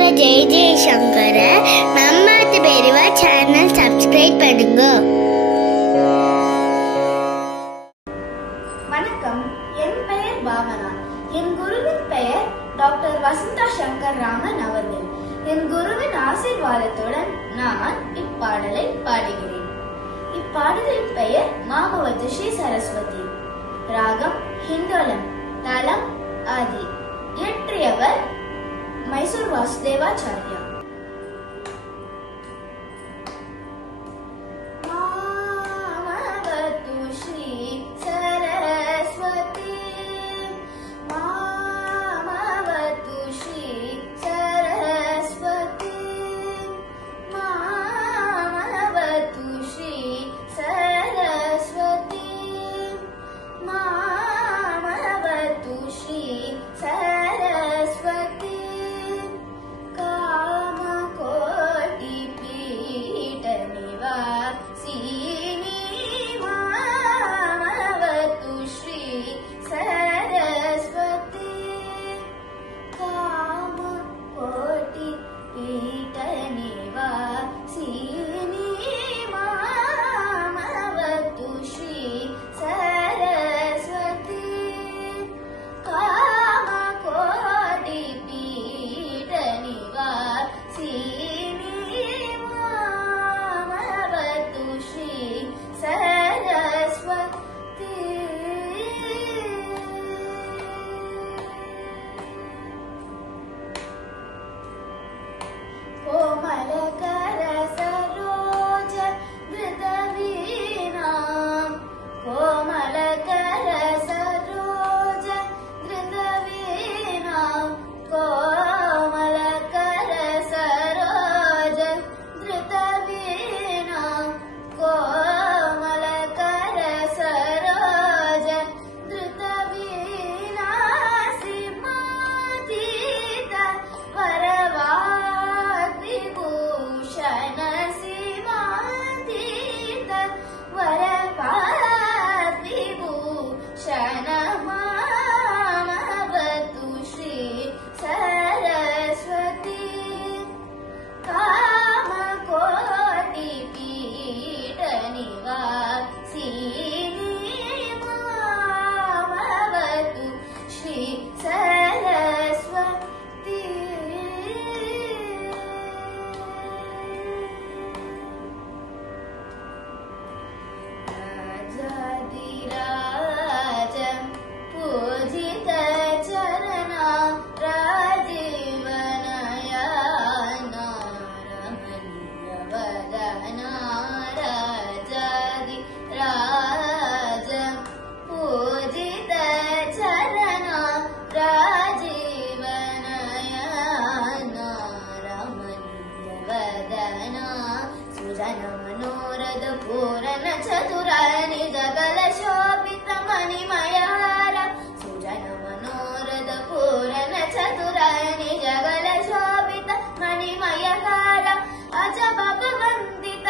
சங்கர ஜெய ஜெய சங்கர. நம்ம பெரியவா channel subscribe பண்ணுங்க. வணக்கம், என் பெயர் பாவனா. என் குருவின் பெயர் டாக்டர் வசந்தா சங்கர் ராமன் அவர்கள். என் குருவின் ஆசீர்வாதத்துடன் நான் இப்பாடலை பாடுகிறேன். இப்பாடலின் பெயர் மாமவத்து ஸ்ரீ சரஸ்வதி. ராகம் ஹிந்தோலம், தாளம் ஆதி. இயற்றியவர் மைசூர் வாசுதேவாச்சாரியா. मनोरथ पूरण चतुरानि जगल शोभित मणिमयहार. सुजन मनोरथ पूरण चतुरानि जगल शोभित मणिमयहार. अजब वन्दित